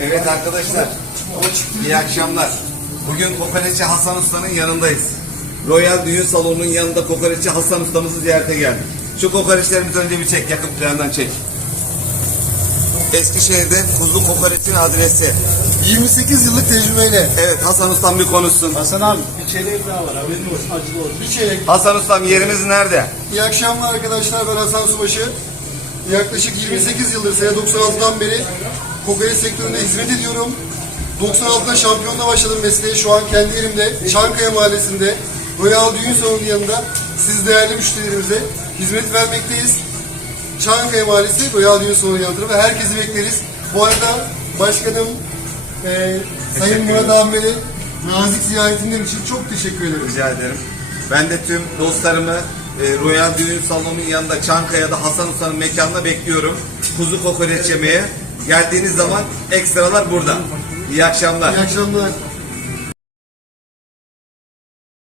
Evet arkadaşlar, iyi akşamlar. Bugün kokoreççi Hasan Usta'nın yanındayız. Royal Düğün Salonu'nun yanında kokoreççi Hasan Usta'mızı ziyarete geldik. Şu kokoreçlerimizi önce bir çek, yakın plandan çek. Eskişehir'de kuzu kokoreçin adresi. 28 yıllık tecrübeyle. Evet Hasan Ustam bir konuşsun. Hasan abi bir çeyrek daha var haberin olsun acılı olsun. Bir çeyrek. Hasan Ustam yerimiz nerede? İyi akşamlar arkadaşlar ben Hasan Subaşı. Yaklaşık 28 yıldır sene 96'dan beri kokoreç sektöründe hizmet ediyorum. 96'da şampiyonla başladım mesleğe. Şu an kendi yerimde Çankaya Mahallesi'nde Royal Düğün Salonu'nun yanında siz değerli müşterilerimize hizmet vermekteyiz. Çankaya Mahallesi Royal Düğün Salonu'nun yanıdır ve herkesi bekleriz. Bu arada başkanım e, Sayın Murat Ahmet'e nazik ziyaretinden için çok teşekkür ederim. Rica ederim. Ben de tüm dostlarımı e, Royal Düğün Salonu'nun yanında Çankaya'da Hasan Usta'nın mekanına bekliyorum. Kuzu kokoreç yemeye. Geldiğiniz zaman ekstralar burada. İyi akşamlar. İyi akşamlar.